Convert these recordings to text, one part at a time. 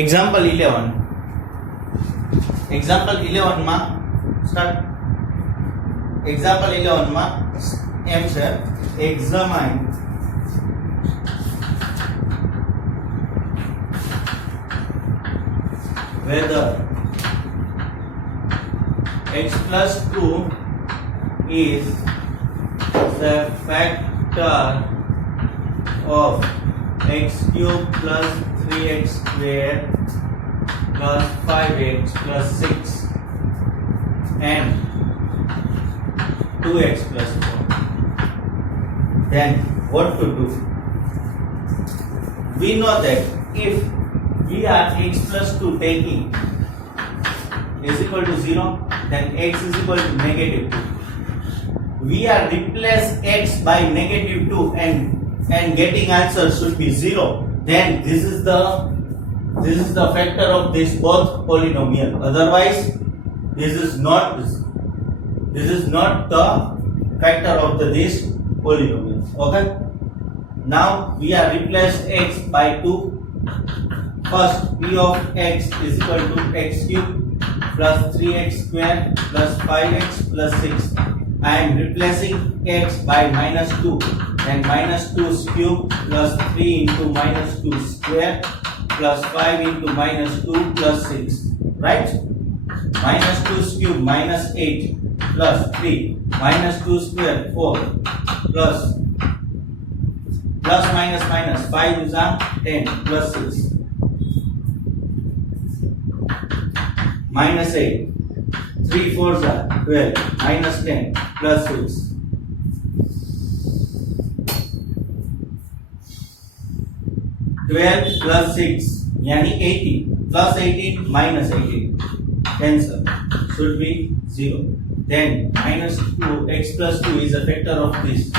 Example 11 માં start. Example 11 માં એમ છે એક્ઝામાઇન whether x plus 2 is the factor of x cube plus 3x square plus 5x plus 6 and 2x plus 4. Then what to do? We know that if we are x plus 2 taking is equal to 0, then x is equal to negative 2. We are replace x by negative 2 and getting answer should be 0. Then this is the factor of this both polynomial. Otherwise, this is not the factor of this polynomial. Okay. Now we are replace x by 2. First, p of x is equal to x cube plus 3x square plus 5x plus 6. I am replacing x by minus 2. Then minus 2 cube plus 3 into minus 2 square plus 5 into minus 2 plus 6. Right? Minus 2 cube minus 8 plus 3 minus 2 square 4 plus minus 5 is 10 plus 6. Minus 8, 3 4s are 12, minus 10 plus 6. 12 plus 6, yani 18, plus 18 minus 18. Cancel, should be 0. Then minus 2, x plus 2 is a factor of this.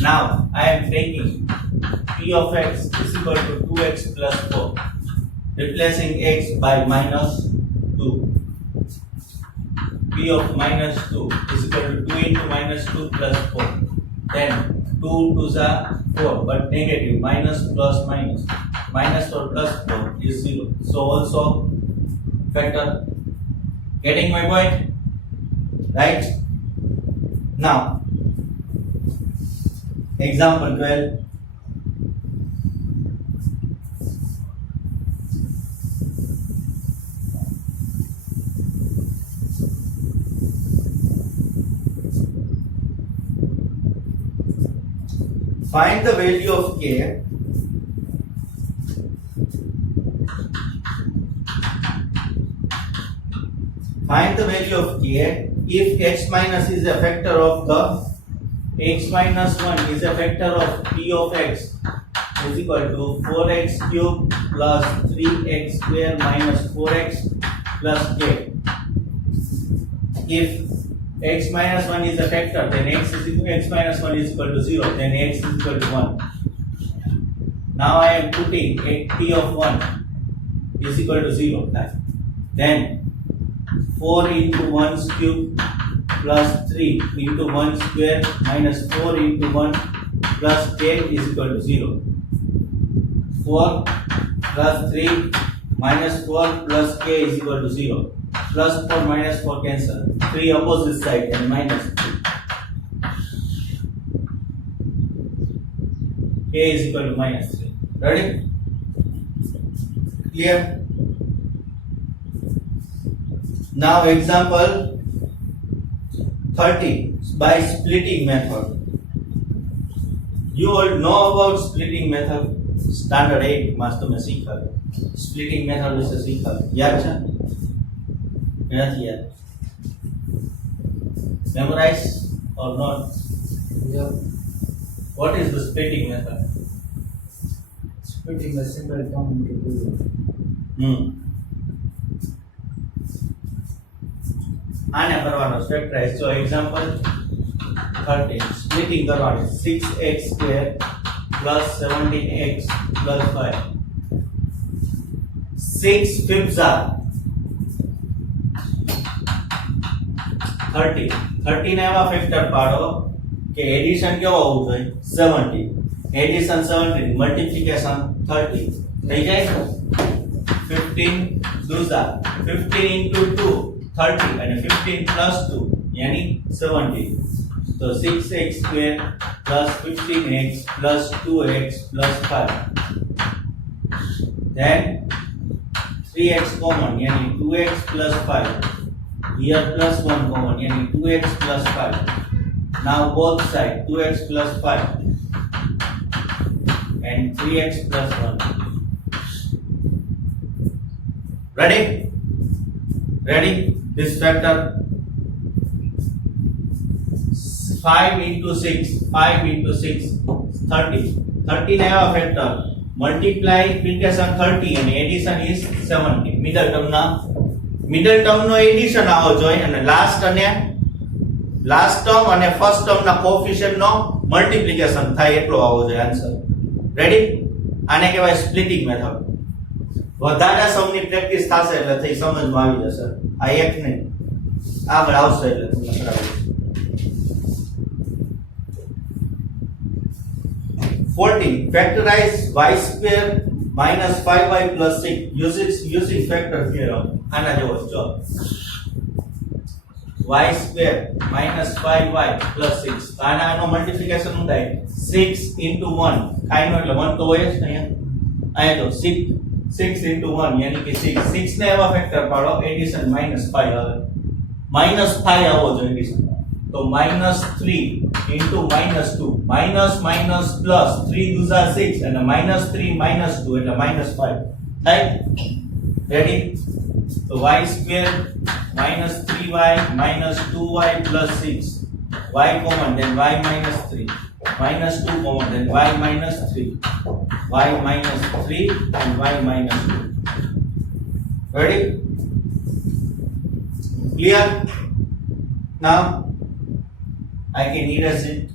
Now I am taking p of x is equal to 2x plus 4. Replacing x by minus 2. P of minus 2 is equal to 2 into minus 2 plus 4. Then 2 2s are 4, but negative, minus plus minus. Minus 4 plus 4 is 0. So also factor. Getting my point? Right? Now, example 12. Find the value of k if x minus is a factor of the x minus 1 is a factor of p of x is equal to 4x cube plus 3x square minus 4x plus k. If x minus 1 is a factor, then x minus 1 is equal to 0, then x is equal to 1. Now I am putting p of 1 is equal to 0. Then 4 into 1's cube plus 3 into 1 square minus 4 into 1 plus k is equal to 0. 4 plus 3 minus 4 plus k is equal to 0. Plus 4 minus 4 cancel. 3 opposite side and minus 3. K is equal to minus 3. Ready? Clear? Now example 30 by splitting method. You all know about splitting method. Standard 8 માં તમે શીખા splitting method વિશે શીખા યાદ છે? નથી યાદ? Memorize or not? Yeah. What is the splitting method? Splitting the single term into two. આને કરવાનો ફેક્ટરાઇઝ. જો એક્ઝામ્પલ 13 સ્પ્લિટિંગ કરવાની 6x square plus 17x plus 5. 6 fifths are 30. 30 ને એવા ફેક્ટર પાડો કે એડિશન કેવો હોવું જોઈએ 70. એડિશન 17 મલ્ટીપ્લિકેશન 30 થઈ જાય 15 દૂસરા 15 into 2 30 અને 15 plus 2 यानी 17 तो 6x square plus 15x plus 2x plus 5 then 3x common यानी 2x plus 5 here plus 1 common यानी 2x plus 5 now both side 2x plus 5 and 3x plus 1 ready this factor 5 into 6 30 ना एवा factor multiply integration 30 અને addition is 70 middle term નો addition આવો જોઈએ અને last term અને ફર્સ્ટ ટર્મ ના કોએફિશિયન્ટ નો મલ્ટીપ્લિકેશન થાય એટલો આવો જોઈએ આન્સર રેડી આને કહેવાય સ્પ્લિટિંગ મેથડ વધારે સમની પ્રેક્ટિસ થશે એટલે થઈ સમજમાં આવી જશે આ એક નહીં આગળ આવશે એટલે તમને કરાવું 14 factorize y square minus 5y plus 6 using factor theorem આના જેવો જો y square minus 5y plus 6 આનાનો multiplication શું થાય 6 into 1 કાઈનો એટલે 1 તો હોય જ અહીંયા તો 6 into 1 यानी कि 6 ને એવા ફેક્ટર પાડો એડિશન -5 આવે -5 આવો જો એડિશન तो -3 into -2 minus plus 3 दूजा 6 and -3 -2 એટલે -5 right ready so y square -3y -2y plus 6 y common then y -3 -2 common then y -3 y -3 and y -2 ready clear now I can erase it.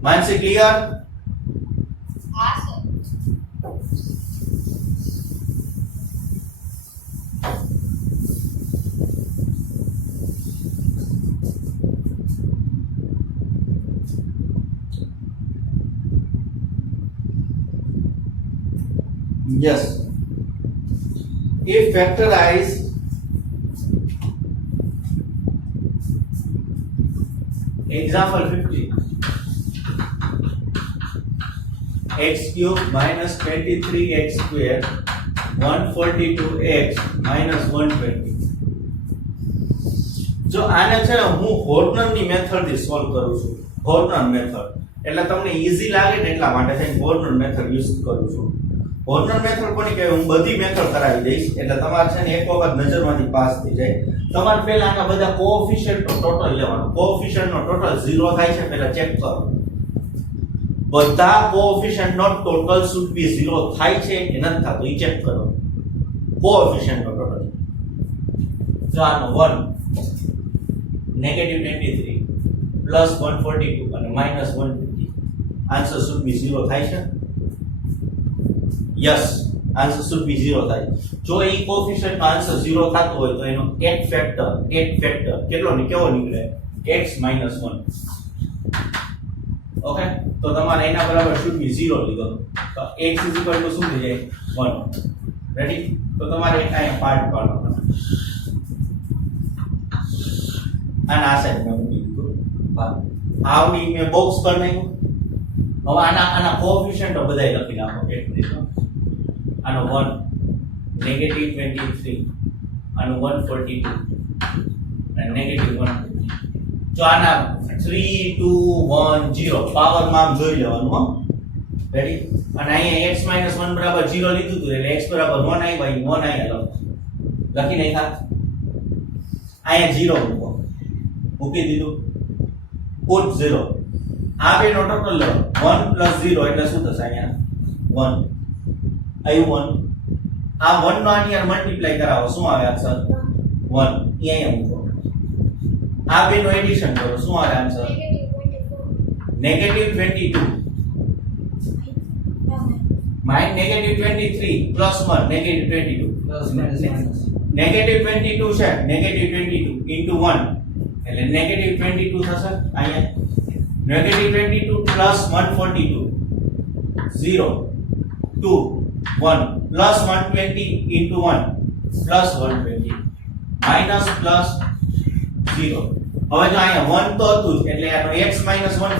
Mansi clear? Awesome. Yes. If factorize example 50 x cube minus 23x square 142x minus 120 જો આને છે ને હું હોર્નર ની method થી solve કરું છું હોર્નર method એટલે તમને ઈઝી લાગે ને એટલા માટે થઈને હોર્નર મેથડ યુઝ કરું છું હોર્નર મેથડ કોની કહેવાય હું બધી મેથડ કરાવી દઈશ એટલે તમારે છે ને એક વખત નજરમાંથી પાસ થઈ જાય તમારે પહેલા આના બધા કોએફિશિયન્ટ નો ટોટલ લેવાનો કોએફિશિયન્ટ નો ટોટલ 0 થાય છે પહેલા ચેક કરો બધા કોએફિશિયન્ટ નો ટોટલ શુડ બી 0 થાય છે કે નથી થતો એ ચેક કરો કોએફિશિયન્ટ નો ટોટલ જો આનો 1 -23 પ્લસ 142 અને માઈનસ 150 આન્સર શુડ બી 0 થાય છે યસ આન્સર શુડ બી 0 થાય જો એ કોએફિશિયન્ટ નો આન્સર 0 થતો હોય તો એનો એક ફેક્ટર કેટલો ને કેવો નીકળે x - 1 ઓકે તો તમારે એના બરાબર શુડ બી 0 લીધો તો x શું થઈ જાય 1 રેડી તો તમારે એક અહીંયા પાર્ટ પાડવાનો આના આ સાઈડ મેં મૂકી દીધું આવની મેં બોક્સ કરી નાખ્યું હવે આના કોએફિશિયન્ટ બધાય લખી નાખો એક મિનિટ આનો 1 -23 આનો 142 અને -1 જો આના 3 2 1 0 પાવર માં આમ જોઈ લેવાનું હો રેડી અને અહીંયા x - 1 બરાબર 0 લીધું હતું એટલે x બરાબર 1 આવ્યા 1 આવ્યા લખી નાખ્યા અહીંયા 0 મૂકો મૂકી દીધું પુટ 0 આ બે નો ટોટલ લો 1 + 0 એટલે શું થશે અહીંયા 1 આવ્યું 1 આ 1 નો આની યાર મલ્ટીપ્લાય કરાવો શું આવે આન્સર 1 અહીંયા મૂકો આ બે નો એડિશન કરો શું આવે આન્સર -22 -23 +1 -22 Plus minus minus. -22 છે -22 into 1 એટલે -22 થશે અહીંયા negative 22 plus 142 0 2 1 plus 120 into 1 plus 120 minus plus 0. હવે જો અહીંયા 1 તો હતું જ એટલે આનો x 1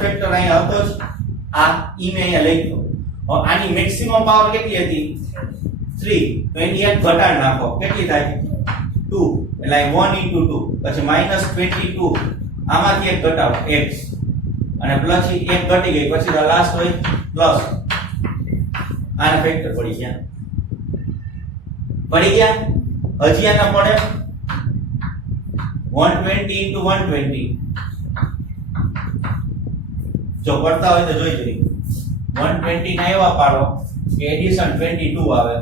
ફેક્ટર અહીંયા હતો જ આ ઈ મે અહીંયા લઈ લો. હવે આની મેક્સિમમ પાવર કેટલી હતી 3 તો એની એક ઘટાડ નાખો કેટલી થાય 2 એટલે 1 into 2 પછી minus 22 આમાંથી એક ઘટાડો x અને પછી એક ઘટી ગઈ પછી તો લાસ્ટ હોય પ્લસ આના ફેક્ટર પડી ગયા હજી આના પડે 120 into 120 જો પડતા હોય તો જોઈ જોઈએ 120 ના એવા પાડો કે એડિશન 22 આવે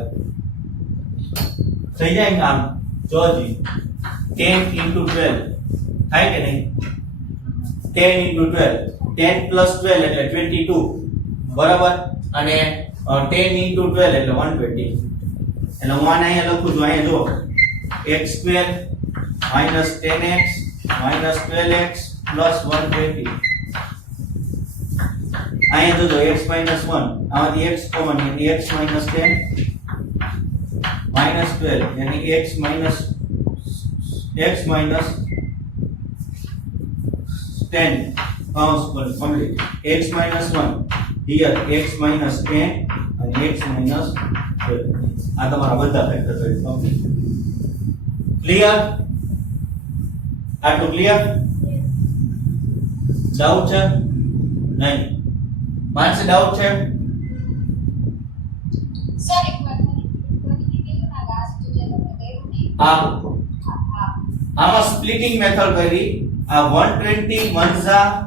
થઈ જાય ને આમ જોજી 10 into 12 થાય કે નહીં 10 into 12 10 plus 12 એટલે 22 બરાબર અને 10 into 12 એટલે 120 એટલે હું આને અહીંયા લખું છું અહીંયા જો x square minus 10x minus 12x plus 120 અહીંયા જોજો x minus 1 આમાંથી x કોમન એટલે x minus 10 minus 12 यानी x minus 10 counts complete x minus 1 here x minus 10 and x minus 12 આ તમારા બધા ફેક્ટર છે કમ્પ્લીટ ક્લિયર આટલું ક્લિયર ડાઉટ છે નહીં માનસે ડાઉટ છે સર એક વાર મને ના લાસ્ટ જે તમે કહ્યું ને આમાં સ્પ્લિટિંગ મેથડ કરી આ 120 1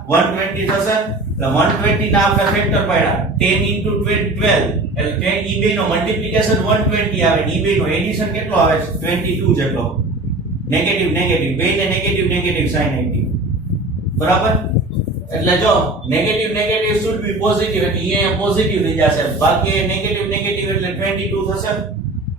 120 થશે એટલે 120 ના આપણે ફેક્ટર પાડ્યા 10 into 12 એટલે ઈ બે નો મલ્ટીપ્લિકેશન 120 આવે ઈ બે નો એડિશન કેટલો આવે છે 22 જેટલો નેગેટિવ નેગેટિવ બે ને નેગેટિવ નેગેટિવ સાઇન આવી બરાબર એટલે જો negative negative should B positive એટલે અહીંયા પોઝિટિવ થઈ જશે બાકી નેગેટિવ નેગેટિવ એટલે 22 થશે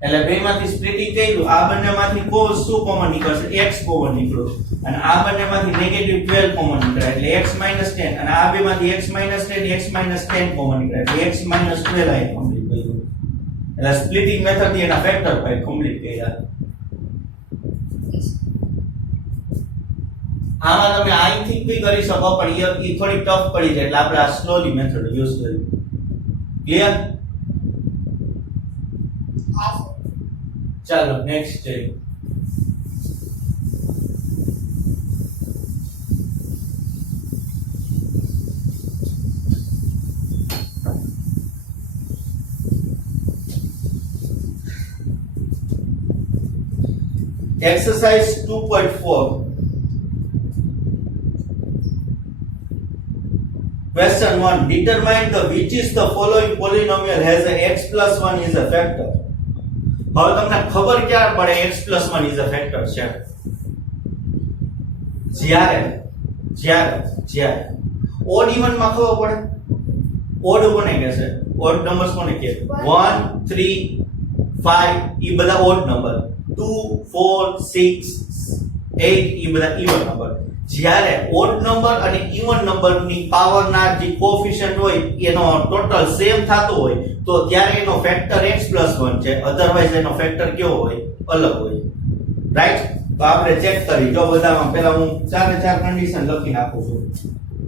એટલે બેમાંથી સ્પ્લિટિંગ કર્યું આ બંનેમાંથી શું કોમન નીકળશે x કોમન નીકળ્યો અને આ બંનેમાંથી નેગેટિવ 12 કોમન નીકળે એટલે x 10 અને આ બેમાંથી x 10 x 10 કોમન નીકળે એટલે x 12 આઈ કમ્પ્લીટ કર્યું એટલે સ્પ્લિટિંગ મેથડ થી એના ફેક્ટર પર કમ્પ્લીટ કર્યા આમાં તમે આઈ થિંક બી કરી શકો પણ એ થોડી ટફ પડી જાય એટલે આપણે આ સ્લોલી મેથડ યુઝ કરી ક્લિયર ચાલો નેક્સ્ટ છે exercise 2.4 question 1 determine the which is the following polynomial has a x plus 1 is a factor હવે તમને ખબર ક્યારે પડે x plus 1 is a factor છે જ્યારે ઓડ ઇવન માં ખબર પડે ઓડ કોને કહે છે ઓડ નંબર્સ કોને કહે 1 3 5 ઈ બધા ઓડ નંબર 2 4 6 8 ઈ બધા ઇવન નંબર જ્યારે ઓડ નંબર અને ઇવન નંબરની પાવરના જે કોએફિશિયન્ટ હોય એનો ટોટલ સેમ થતો હોય તો ત્યારે એનો ફેક્ટર x 1 છે અધરવાઇઝ એનો ફેક્ટર કેવો હોય અલગ હોય રાઈટ તો આપણે ચેક કરી જો બધામાં પહેલા હું ચારે ચાર કન્ડિશન લખી નાખું છું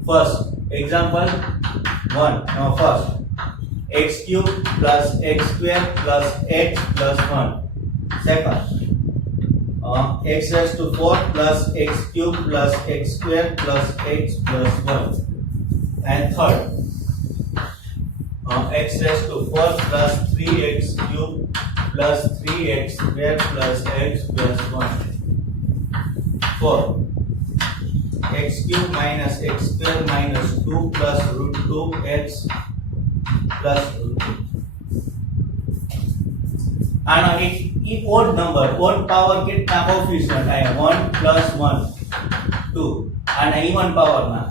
first example 1 first x³ + x² + x + 1 second x⁴ + x³ + x² + x + 1 and third x⁴ + 3x³ + 3x² + x + 1 4 x³ - x² - 2 + √2x + √2 આનો ઈ ઓડ નંબર ઓડ પાવર કેટલા કોએફિશિયન્ટ આયા 1 + 1 2 આના ઇવન પાવર ના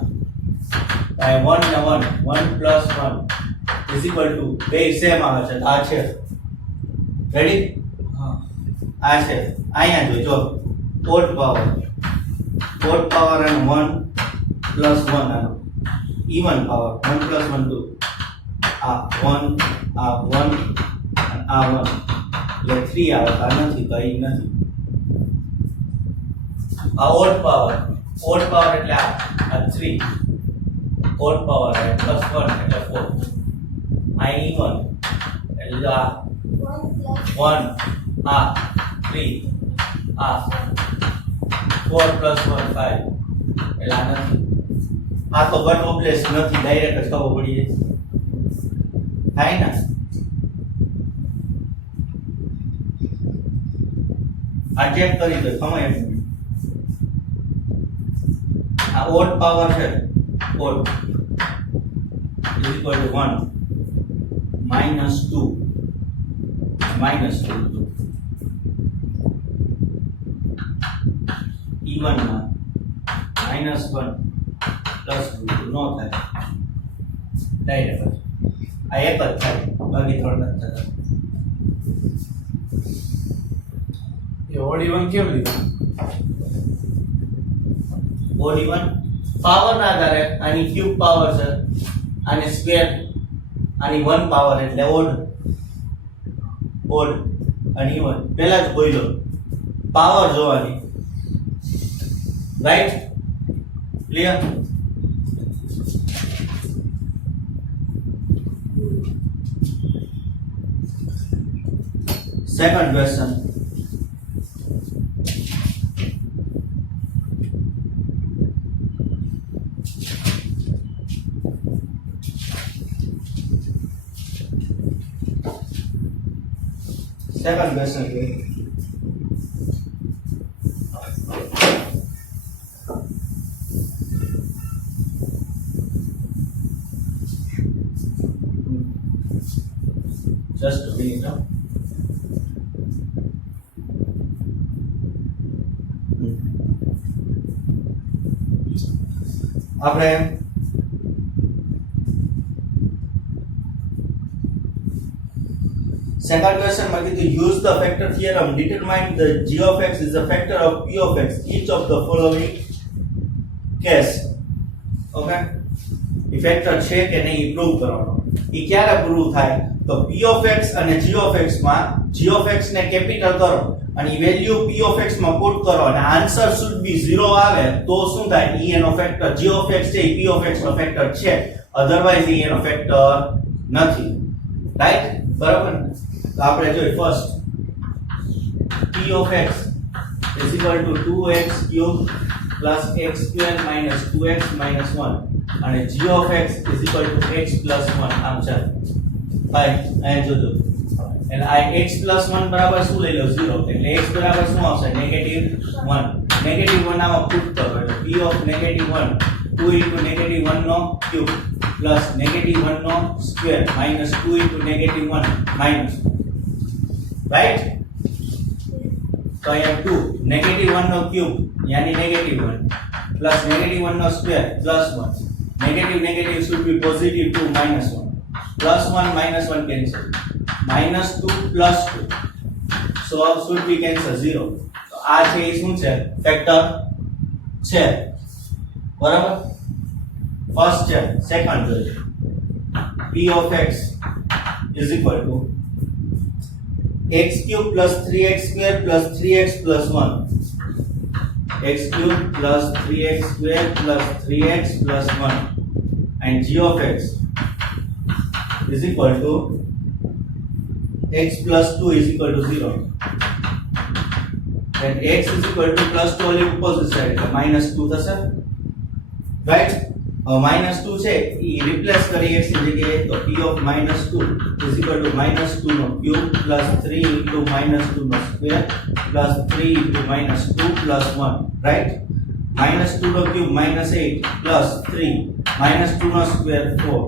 આયા 1 ને 1 1 + 1 = બે સેમ આવે છે આ છે રેડી હા આ છે અહીંયા જોજો ઓડ પાવર અને 1 + 1 આનો even power 1 plus 1 2 આ 1 આ 1 આ 1 એટલે 3 આવે આ નથી તો અહીં નથી આ ઓડ પાવર એટલે આ 3 ઓડ પાવર है प्लस 1 એટલે 4 આ even એટલે આ 1 આ 3 આ 4 plus 1 5 એટલે આ નથી આ તો ગટ ઓબ્લેસ નથી ડાયરેક્ટ જ ખબર પડી જાય થાય ને આ ચેક કરી દો સમય આ ઓડ પાવર છે odd is equal to 1 minus 2 minus 2 even માં minus 1 plus 2 નો થાય ડાયરેક્ટ આ એક જ થાય બાકી ત્રણ નથી થતા ये odd even કેમ લીધું odd even પાવર ના આધારે આની ક્યુબ પાવર છે આની સ્ક્વેર આની 1 પાવર એટલે ઓડ અને even પહેલા જ બોલ્યો પાવર જોવાની રાઈટ ક્લિયર second question છે just a minute huh? આપણે second question માં કીધું use the factor theorem determine the g of x is a factor of p of x each of the following case okay A factor છે કે નહીં એ prove કરવાનો એ ક્યારે prove થાય તો p of x અને g of x માં g of x ને કેપિટલ કરો અને એ વેલ્યુ p of x માં પુટ કરો અને આન્સર શુડ બી 0 આવે તો શું થાય e એનો ફેક્ટર g of x છે p of x નો ફેક્ટર છે અધરવાઇઝ e એનો ફેક્ટર નથી રાઈટ બરાબર તો આપણે જોઈએ first p of x is equal to 2x cube plus x square minus 2x minus 1 અને g of x is equal to x plus 1 આમ છે ભાઈ અહીં જોજો એટલે આ x plus 1 બરાબર શું લઈ લો 0 એટલે x બરાબર શું આવશે -1 -1 આમાં પુટ કરો એટલે p of -1 2 into -1 નો ક્યુબ plus -1 નો square minus 2 into -1 minus right તો અહીંયા 2 -1 નો ક્યુબ यानी -1 plus -1 નો square plus 1 negative should be positive 2 minus 1 plus 1 minus 1 cancel minus 2 plus 2 so should be cancel 0 તો આ છે એ શું છે ફેક્ટર છે બરાબર ફર્સ્ટ છે સેકન્ડ જોઈએ p of x is equal to x cube plus 3x square plus 3x plus 1 x cube plus 3x square plus 3x plus 1 and g of x is equal to x plus 2 is equal to 0 then x is equal to plus 2 only opposite side minus 2 થશે right minus 2 છે એ replace કરી x ની જગ્યાએ તો p of minus 2 is equal to minus 2 નો cube plus 3 into minus 2 નો square plus 3 into minus 2 plus 1 right minus 2 નો cube minus 8 plus 3 minus 2 નો square 4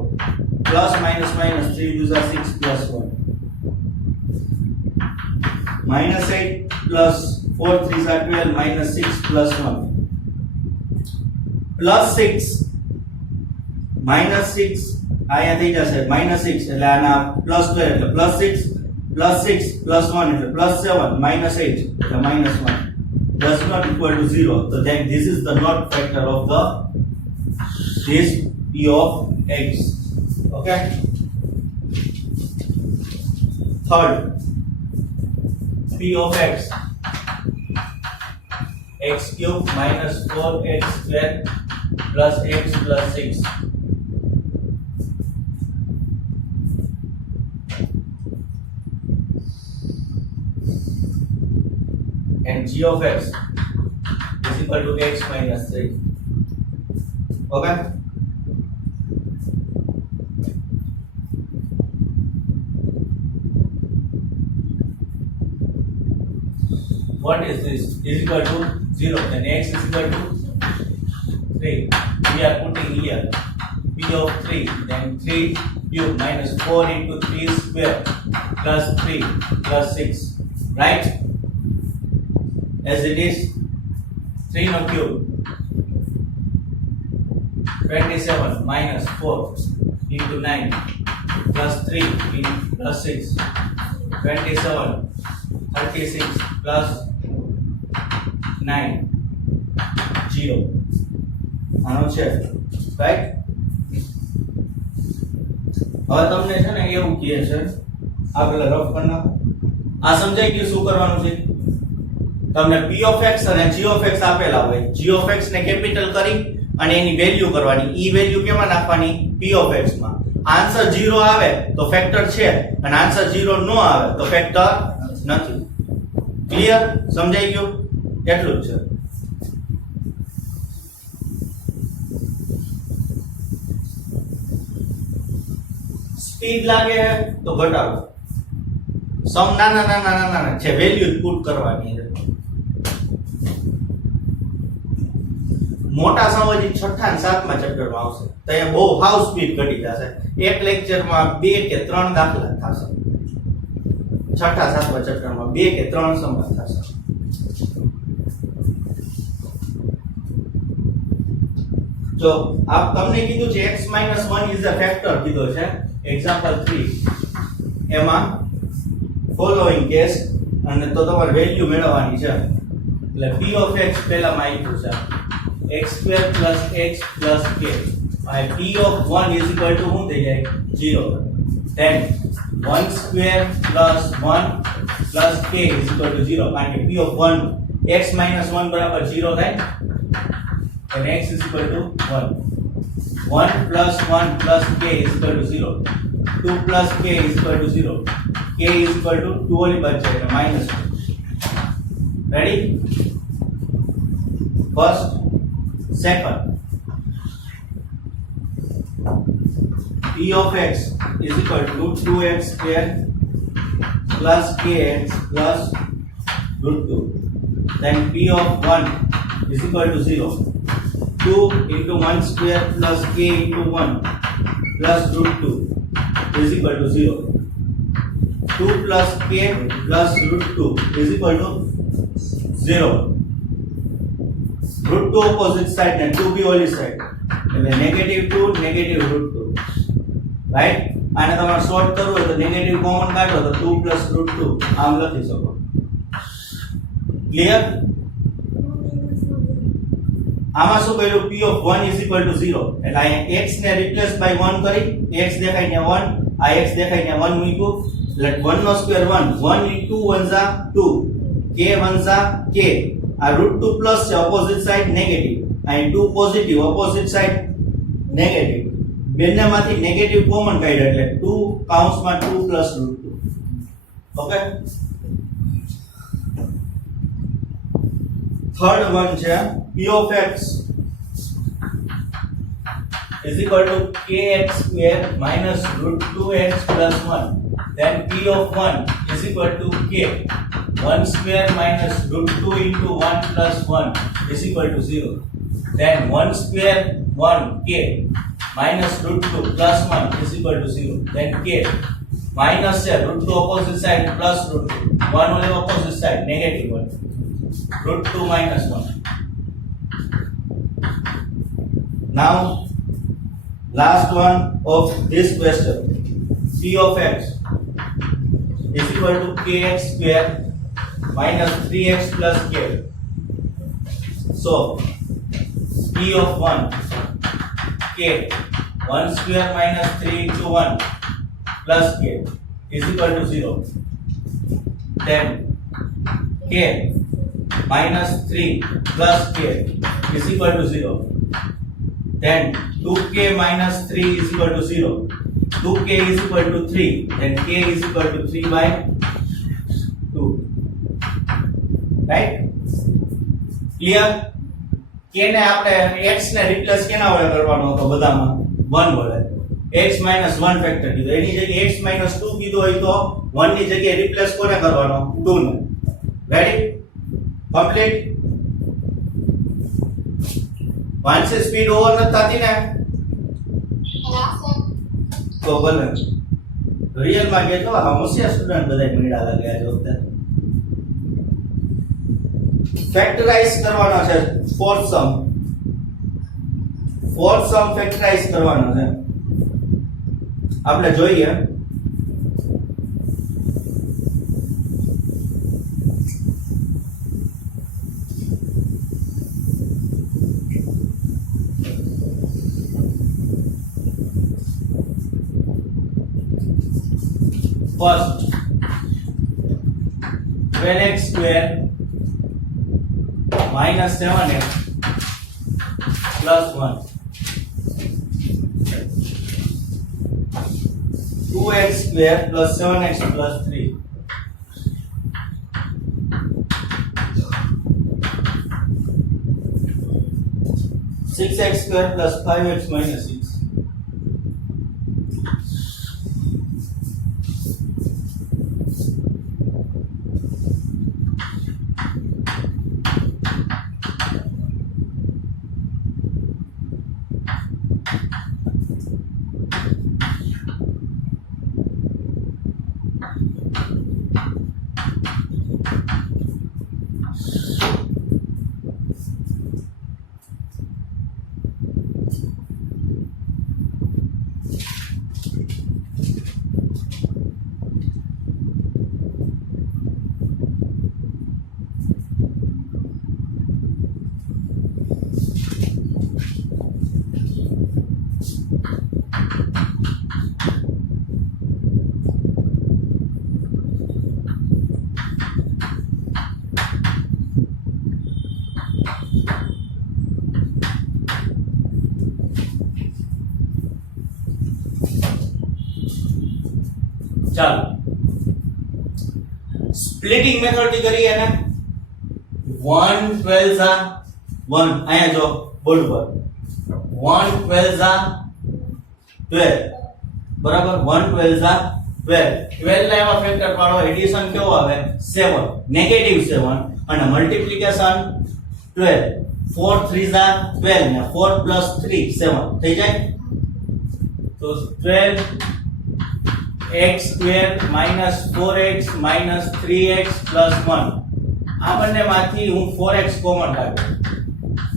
plus minus 3 gives us 6 plus 1 minus 8 plus 4 3s are 12 minus 6 plus 1 plus 6 minus 6 આયા થઈ જશે minus 6 એટલે આના plus 12 એટલે plus 6 plus 1 એટલે plus 7 minus 8 એટલે minus 1 does not equal to 0 so then this is the not factor of the this P of x. Okay. Third, P of x, x cube minus 4x square plus x plus 6. And g of x is equal to x minus 3. Okay. What is this? Is equal to 0. Then x is equal to 3. We are putting here P of 3. Then 3 cube minus 4 into 3 square plus 3 plus 6. Right? As it is 3 no cube 27 minus 4 into 9 plus 3 plus 6 27 36 plus 9 0 આનો છે right હવે તમને છે ને એવું કહે છે આ પેલા રફ કરી નાખો આ સમજાઈ ગયું શું કરવાનું છે તમને p of x અને g of x આપેલા હોય g of x ને કેપિટલ કરી અને એની વેલ્યુ કરવાની ઈ વેલ્યુ કેમાં નાખવાની p of x માં આન્સર 0 આવે તો ફેક્ટર છે અને આન્સર 0 નો આવે તો ફેક્ટર નથી ક્લિયર સમજાઈ ગયું એટલું જ છે સ્પીડ લાગે તો ઘટાડો સમ નાના છે વેલ્યુ પુટ કરવાની છે મોટા સમજી 6થા અને 7મા ચેપ્ટરમાં આવશે તો એ બહુ હાઉ સ્પીડ ઘટી જશે એક લેક્ચરમાં 2 કે 3 દાખલા થશે 6થા 7મા ચેપ્ટરમાં 2 કે 3 સમજ થશે જો આપ તમને કીધું છે x - 1 ઇઝ અ ફેક્ટર કીધો છે એક્ઝામ્પલ 3 એમાં ફોલોઈંગ કેસ અને તો તમારે વેલ્યુ મેળવવાની છે એટલે p of x પહેલામાં આપ્યું છે x² + x + k and p of 1 is equal to શું થઈ જાય 0 then 1² + 1 + k is equal to 0 કારણ કે p of 1 x - 1 બરાબર 0 થાય and x is equal to 1 1 + 1 + k is equal to 0 2 + k is equal to 0 k is equal to 2 ઓલી બચ જાય એટલે -2 ready first second p of x is equal to 2x² plus kx plus √2 then p of 1 is equal to 0 2 into 1² plus k into 1 plus √2 is equal to 0 2 plus k plus √2 is equal to 0 √2 opposite side and 2 be only side એટલે -2 -√2 right આને તમારે short કરવું હોય તો negative common કાઢો તો 2 plus √2 આમ લખી શકો ક્લિયર આમાં શું કર્યું p of 1 is equal to 0 એટલે આ x ને રિપ્લેસ બાય 1 કરી x દેખાય ને 1 આ x દેખાય ને 1 મૂક્યું એટલે 1 નો સ્ક્વેર 1 1 into 1 ઝા 2 k 1 ઝા k આ √2 પ્લસ છે ઓપોઝિટ સાઈડ નેગેટિવ અહીં 2 પોઝિટિવ ઓપોઝિટ સાઈડ નેગેટિવ બંનેમાંથી નેગેટિવ કોમન કાઢ્યો એટલે 2 કૌંસમાં 2 પ્લસ √2 ઓકે થર્ડ વન છે p of x is equal to kx square minus √2x plus 1 then p of 1 is equal to k 1 square minus √2 into 1 plus 1 is equal to 0 then 1 square 1 k minus √2 plus 1 is equal to 0 then k minus √2 opposite side plus √2 1 only opposite side negative 1 √2 minus 1 now last one of this question p of x is equal to kx square minus 3x plus k so p of 1 k 1 square minus 3 into 1 plus k is equal to 0. Then k minus 3 plus k is equal to 0. Then 2k minus 3 is equal to 0. 2k is equal to 3. Then k is equal to 3 by 2. Right? Clear? k ને આપણે x ને replace કેના વડે કરવાનો હતો બધામાં 1 વડે x minus 1 factor કીધો એની જગ્યાએ x minus 2 કીધો હોય તો 1 ની જગ્યાએ રિપ્લેસ કોને કરવાનો 2 ને રેડી કમ્પ્લીટ વાંચે સ્પીડ ઓવર નથી થતી ને ના સર તો ભલે રિયલ માં કે તો હોશિયાર સ્ટુડન્ટ બધા મીડા લાગે આ વખતે ફેક્ટરાઇઝ કરવાનો છે ફોર્થ સમ ફેક્ટરાઇઝ કરવાનો છે આપણે જોઈએ first 12x square minus 7x plus 1 2x square plus 7x plus 3 6x square plus 5x minus 6 ચાલો સ્પ્લિટિંગ મેથડ થી કરીએ ને 1 12 ઝા 1 અહીંયા જો બોર્ડ પર 1 12 ઝા 12 બરાબર 1 12 ઝા 12 12 ના એવા ફેક્ટર પાડો એડિશન કેવો આવે 7 નેગેટિવ 7 અને મલ્ટીપ્લિકેશન 12 4 3 ઝા 12 ને 4 પ્લસ 3 7 થઈ જાય તો 12 x square minus 4x minus 3x plus 1 આ બંનેમાંથી હું 4x કોમન કાઢું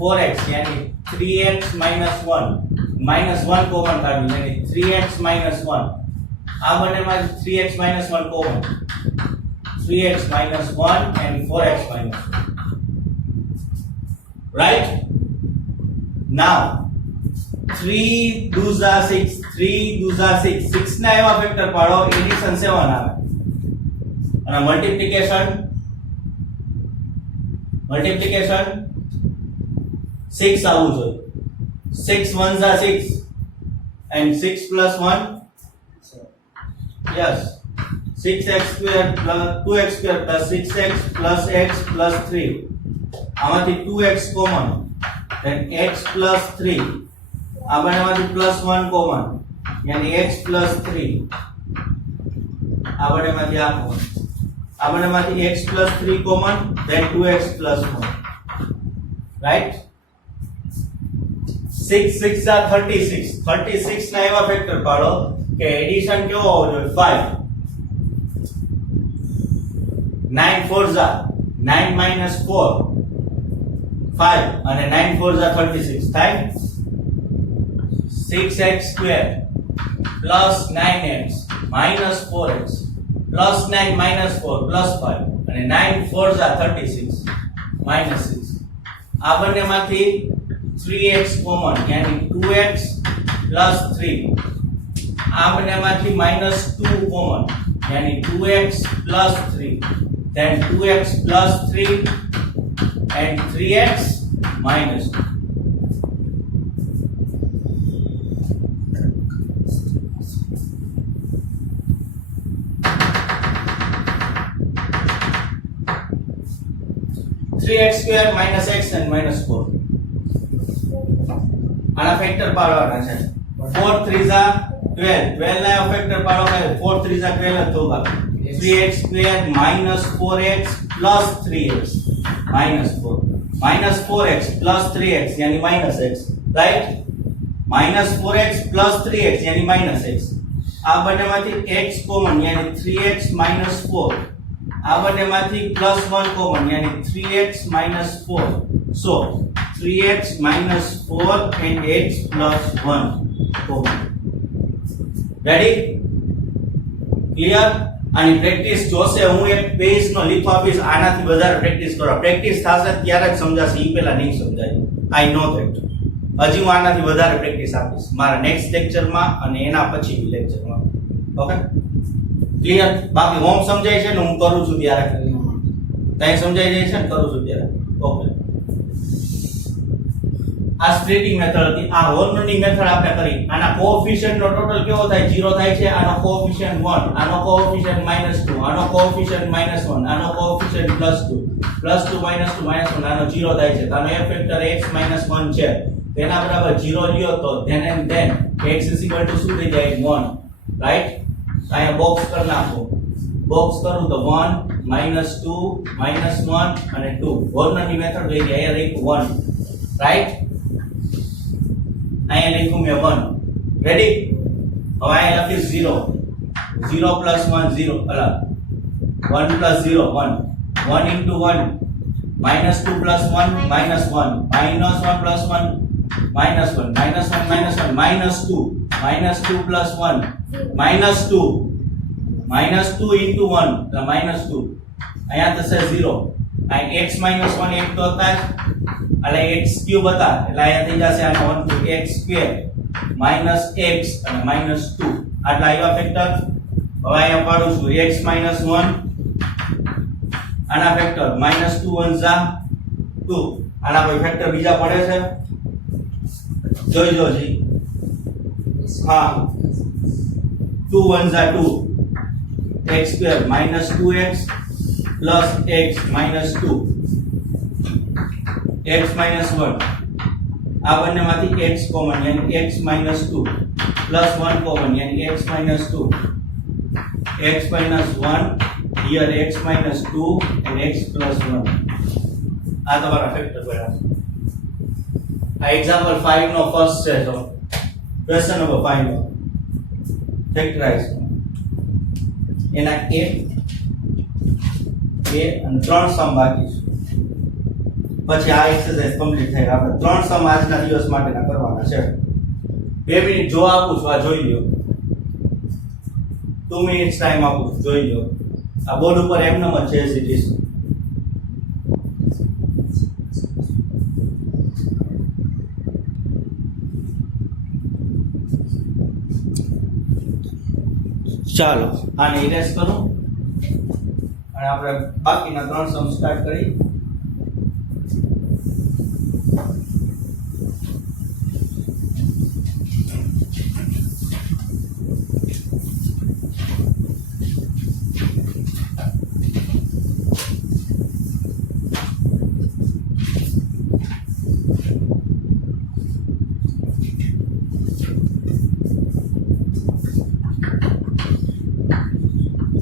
4x यानी 3x minus 1 minus 1 કોમન કાઢું यानी 3x minus 1 આ બંનેમાંથી 3x minus 1 common 3x minus 1 and 4x minus 1 right now 3 2s are 6 3 2s are 6 6 ના એવા ફેક્ટર પાડો એડિશન 7 આવે અને મલ્ટીપ્લિકેશન 6 આવવું જોઈએ 6 1s are 6 and 6 plus 1 yes 6x square plus 2x square plus 6x plus x plus 3 આમાંથી 2x common then x plus 3 આ બંનેમાંથી પ્લસ 1 કોમન यानी x plus 3 આ બંનેમાંથી આ કોમન આ બંનેમાંથી x plus 3 common then 2x plus 1 right 6 6 are 36 36 ના એવા ફેક્ટર પાડો કે એડિશન કેવો હોવો જોઈએ 5 9 4s are 9 minus 4 5 અને 9 4s are 36 થાય 6x square plus 9x minus 4x plus 9 minus 4 plus 5 અને 9 4s are 36 minus 6 આ બંનેમાંથી 3x કોમન यानी 2x प्लस 3 આ બંનેમાંથી -2 કોમન यानी 2x plus 3 then 2x plus 3 and 3x minus 2 3x square minus x and minus 4 આના factor પાડવાના છે 4 3 જા 12 12 ના ફેક્ટર પાડો કે 4 3 જા 12 તો હોगा 3x square minus 4x plus 3x minus 4 minus 4x plus 3x यानी minus x right minus 4x plus 3x यानी minus x આ બંનેમાંથી x કોમન यानी 3x minus 4 આ બંનેમાંથી પ્લસ 1 કોમન यानी 3x minus 4 so 3x minus 4 and x plus 1 common ready clear આની practice જોશે હું એક પેજ નો લીખો આપીશ આનાથી વધારે પ્રેક્ટિસ કરો પ્રેક્ટિસ થશે ત્યારે જ સમજાશે ઈ પહેલા નહીં સમજાય આઈ નો ધેટ હજી હું આનાથી વધારે પ્રેક્ટિસ આપીશ મારા નેક્સ્ટ લેક્ચરમાં અને એના પછી લેક્ચરમાં ઓકે ક્લિયર બાકી હોમ સમજાય છે ને હું કરું છું ત્યારે તઈ સમજાઈ જાય છે ને કરું છું ત્યારે ઓકે આ સ્પ્લિટિંગ મેથડ હતી આ હોર્નની મેથડ આપણે કરી આના કોએફિશિયન્ટ નો ટોટલ કેવો થાય 0 થાય છે આનો કોએફિશિયન્ટ 1 આનો કોએફિશિયન્ટ -2 આનો કોએફિશિયન્ટ -1 આનો કોએફિશિયન્ટ +2 +2 -2 -1 આનો 0 થાય છે તો આનો f ફેક્ટર x -1 છે તેના બરાબર 0 લ્યો તો then and then x શું થઈ જાય 1 રાઈટ આયા બોક્સ કર નાખો બોક્સ કરું તો 1 -2 -1 અને 2 હોર્નની મેથડ લઈ જાય અહીંયા લખ્યું 1 રાઈટ અહીંયા લખ્યું મેં 1 રેડી હવે અહીંયા લખીશ 0 0 plus 1 0 અલા 1 plus 0 1 1 into 1 -2 plus 1 -1 -1 plus 1 -1 -2 -2 plus 1 -2 into 1 the -2 અહીંયા થશે 0 આ x - 1 એક તો હતા એટલે x ક્યુબ હતા એટલે અહીંયા થઈ જશે આનો 1 to x square minus x અને -2 આટલા આવ્યા ફેક્ટર હવે અહીંયા પાડું છું x - 1 આના ફેક્ટર -2 1 જા 2 આના કોઈ ફેક્ટર બીજા પડે છે જોઈજો જી હા 2 1 જા 2 x square minus 2x plus x minus 2 x minus 1 આ બંનેમાંથી x કોમન यानी x minus 2 plus 1 કોમન यानी x minus 2 x minus 1 here x minus 2 and x plus 1 આ તમારા ફેક્ટર બરાબર આ એક્ઝામ્પલ 5 નો ફર્સ્ટ છે તો ક્વેશ્ચન નંબર 5 નો ફેક્ટરાઇઝ એના a અને 3 સમ બાકી છે પછી આ એક્સરસાઇઝ કમ્પ્લીટ થઈ આપણે 3 સમ આજના દિવસ માટેના કરવાના છે 2 મિનિટ જો આપું છું આ જોઈ લ્યો 2 મિનિટ્સ ટાઈમ આપું છું જોઈ લ્યો આ બોર્ડ ઉપર એમ નંબર છે એઝ ઇટ ઇઝ ચાલો આને ઇરેઝ કરું અને આપણે બાકીના 3 સમ સ્ટાર્ટ કરી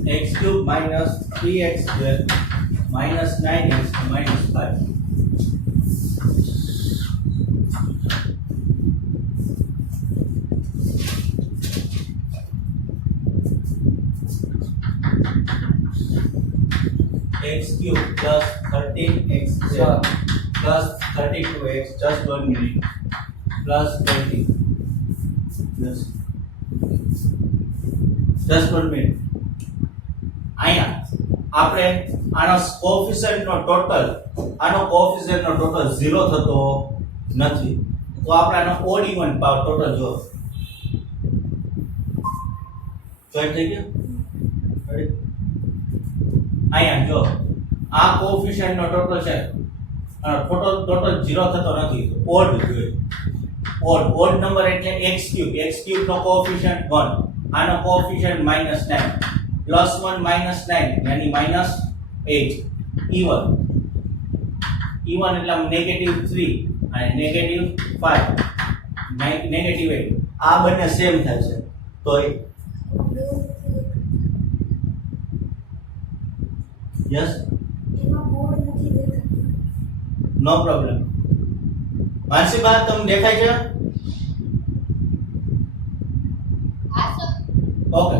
x cube minus 3x square minus 9x minus 5 x cube plus 13x square plus 32x just 1 minute plus 20 yes just 1 minute અહીંયા આપણે આનો કોએફિશિયન્ટ નો ટોટલ 0 થતો નથી તો આપણે આનો ઓડ ઇવન પાવર ટોટલ જો જોઈન્ટ થઈ ગયું Ready? અહીંયા જો આ કોએફિશિયન્ટ નો ટોટલ છે ટોટલ 0 થતો નથી ઓડ જોઈએ ઓડ નંબર એટલે x³ નો કોએફિશિયન્ટ 1 આનો કોએફિશિયન્ટ -9 +1 -9 यानी -8 even એટલે -3 અને -5 -8 આ બંને સેમ થાય છે તો યસ નો પ્રોબ્લેમ માનસી બા તમને દેખાય છે આ સર ઓકે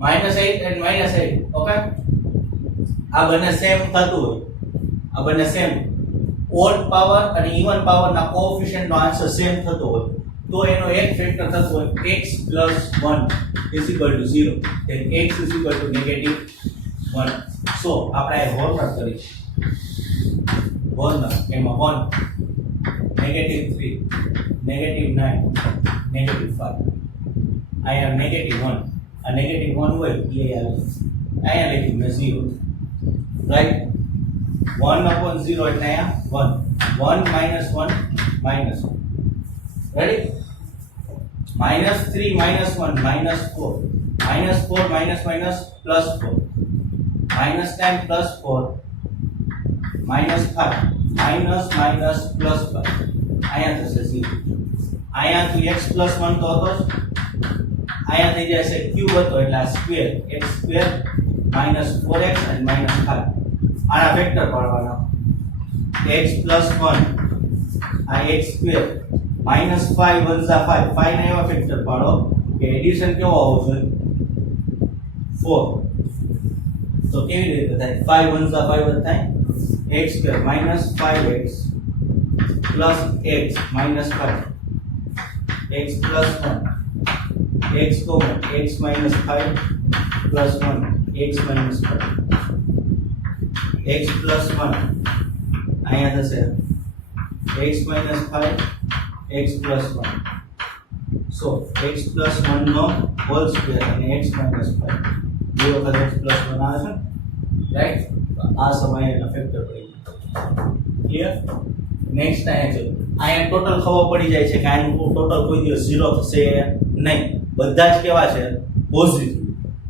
-8 and -8 ઓકે આ બંને સેમ થતું હોય આ બંને સેમ ઓડ પાવર અને ઇવન પાવર ના કોએફિશિયન્ટ નો આન્સર સેમ થતો હોય તો એનો એક ફેક્ટર થતો હોય x + 1 = 0 then x = -1 સો આપણે આ હોમવર્ક કરીશું હોમવર્ક એમાં 1 -3 -9 -5 આયા -1 આ -1 હોય એ આયા લખી મેં 0 રાઈટ 1/0 એટલે આયા 1 1 -1 રેડી -3 -1 -4 -4 -4 +4 -10 +4 -5 -+5 આયા થશે 0 આયા તો x + 1 તો હતો આયા થઈ જશે ક્યુબ હતો એટલે આ સ્ક્વેર x² -4x અને -5 આના વેક્ટર પાડવાના x + 1 આ x² -5 1 * 5 5 ના એવા ફેક્ટર પાડો કે એડિશન કેવો આવવો જોઈએ 4 તો કેવી રીતે થાય 5 1 * 5 થાય x² -5x + x -5 x + 1 x, x - 5 + 1 x - 5 x + 1 અહીંયા થશે x - 5 x + 1 so x + 1 નો હોલ સ્ક્વેર અને x - 5 બે વખત x + 1 આવે છે રાઈટ આ સમયે ફેક્ટર પડી ક્લિયર નેક્સ્ટ આયા જો આયા ટોટલ ખબર પડી જાય છે કે આનું ટોટલ કોઈ દિવસ 0 થશે નહીં બધા જ કેવા છે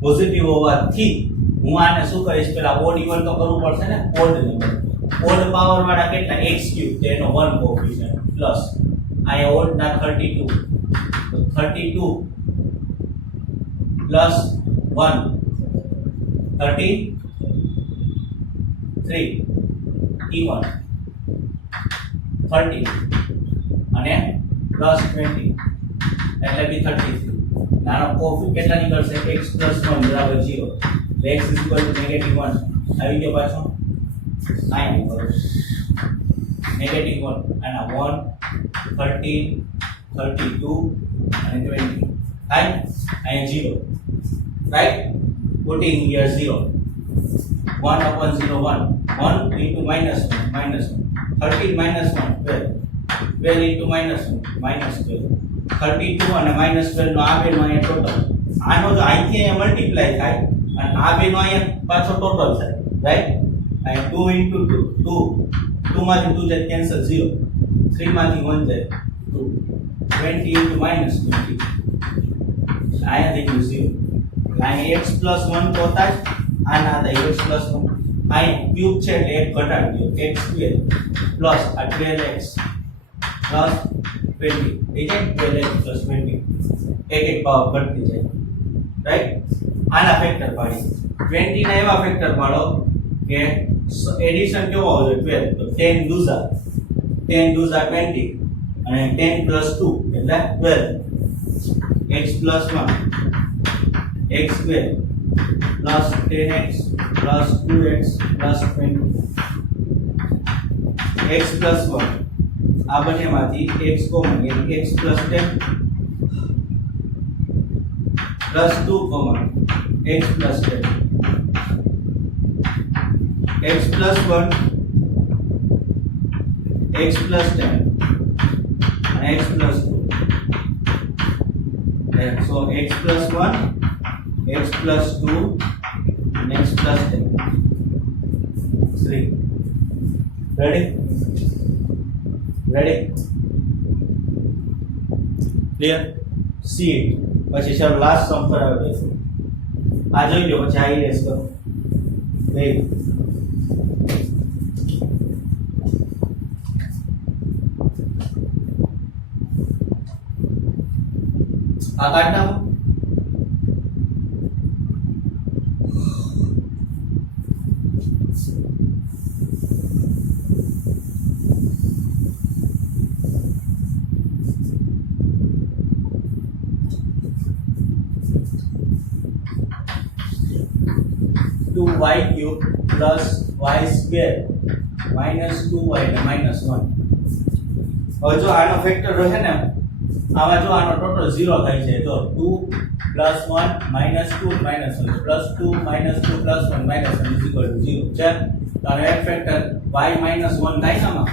પોઝિટિવ હોવાથી હું આને શું કરીશ પેલા ઓડ ઇવન તો કરવું પડશે ને ઓડ પાવર વાળા કેટલા x³ તેનો 1 કોએફિશિયન્ટ પ્લસ આયા ઓડ ના 32 તો 32 પ્લસ 1 33 ઇવન 30 અને પ્લસ 20 એટલે બી 33 નાનો કોફી કેટલા નીકળશે x + 1 બરાબર 0 x = -1 આવી ગયો પાછો આઈ બરાબર -1 અને 1 30 32 અને 20 આઈ 0 right putting here 0 1/0 1 1 into -1 -1 13 - 1 12 12 into -1 -12 32 અને -12 નો આ બેનો અહીંયા ટોટલ આનો જો અહીંથી અહીંયા મલ્ટીપ્લાય થાય અને આ બેનો અહીંયા પાછો ટોટલ થાય રાઈટ અહીં 2 into 2 2 માંથી 2 જાય કેન્સલ 0 3 માંથી 1 જાય 2 20 into -20 આયા થઈ ગયું 0 અહીં x + 1 તો હતા જ આના હતા x + 1 અહીં ક્યુબ છે એટલે એક ઘટાડી દો x² પ્લસ આ 12x પ્લસ 20 ठीक है 12x + 20 એક પાવર ઘટતી જાય રાઈટ આના ફેક્ટર પાડી 20 ના એવા ફેક્ટર પાડો કે એડિશન કેવો આવે 12 તો 10 દૂઝા 20 અને 10 + 2 એટલે 12 x + 1 x² plus 10x plus 2x plus 20 x plus 1 આ બંનેમાંથી x કોમન એટલે x plus 10 plus 2 common x plus 10 x plus 1 x plus 10 and x plus 2 so x plus 1 x plus 2 and x plus 10. 3. Ready? Ready? Clear? See it. પછી sir last સમ કરાવી દઈશું. આ જોઈ લો પછી આ ઇરેઝ કરો. Very આ કાઢ નાખો. Two y cube plus y square minus 2y ને માઇનસ 1. હવે જો આનો ફેક્ટર રહે ને આમાં જો આનો ટોટલ 0 થાય છે તો 2 plus 1 minus 2 minus 1 plus 2 minus 2 plus 1 minus 1 is equal to 0 છે. તો આનો એક ફેક્ટર y માઇનસ 1 થાય છે આમાં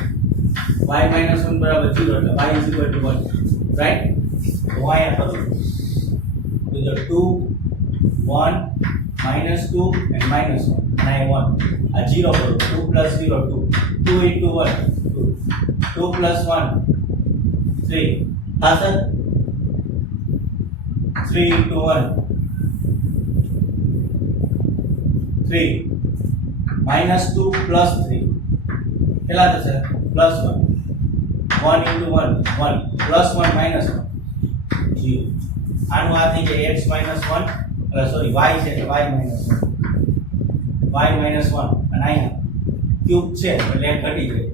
y માઇનસ 1 બરાબર 0 એટલે y is equal to 1 right. તો અહીંયા કરું તો જો 2 1 minus 2 and minus 1 and I 1 a 0 करो 2 plus 0 2 into 1 2 2 plus 1 3 हाँ सर 3 into 1 3 minus 2 plus 3 કેટલા થશે plus 1 1 into 1 1 plus 1 minus 1 0 આનું આ થઈ જાય x minus 1 sorry y છે એટલે y minus 1 y minus 1 અને અહીંયા ક્યુબ છે એટલે એક ઘટી જાય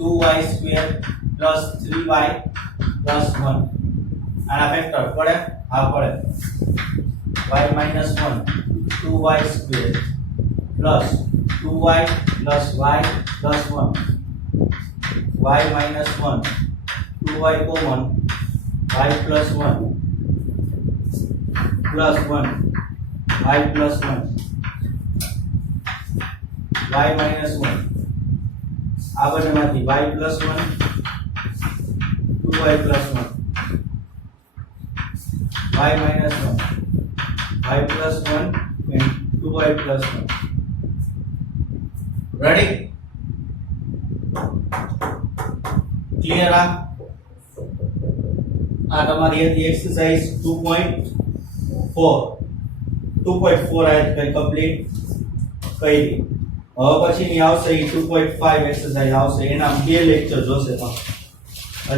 2y square plus 3y plus 1 આના ફેક્ટર પડે આ પડે y minus 1 2y square plus 2y plus y plus 1 y minus 1 2y common y plus 1 plus 1 y plus 1 y minus 1 આ બંનેમાંથી y plus 1 2y plus 1 y minus 1 y plus 1 and 2y plus 1 ready clear આ તમારી હતી exercise 2.4 આ કઈ complete કરી હવે પછીની આવશે એ 2.5 એક્સરસાઇઝ આવશે એના બે લેક્ચર જોશે પણ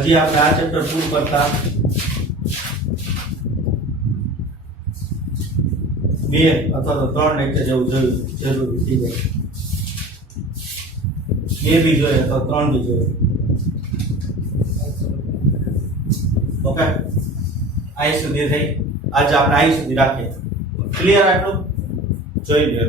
હજી આપણે આ ચેપ્ટર પૂરું કરતા બે અથવા તો 3 લેક્ચર જેવું જરૂરી થઈ જાય બે બી જોઈએ તો 3 બી જોઈએ ઓકે અહીં સુધી થઈ આજે આપણે અહીં સુધી રાખીએ ક્લિયર આટલું જોઈ લો